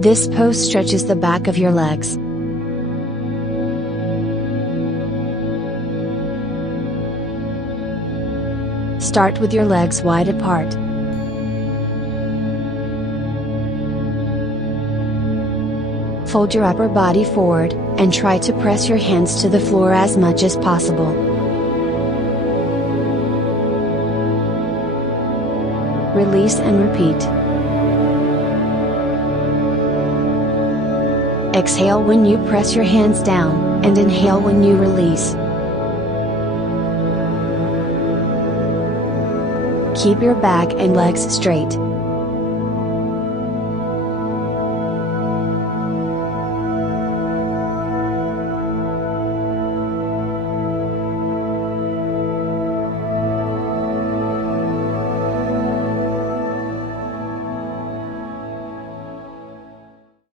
This pose stretches the back of your legs. Start with your legs wide apart. Fold your upper body forward, and try to press your hands to the floor as much as possible. Release and repeat. Exhale when you press your hands down, and inhale when you release. Keep your back and legs straight.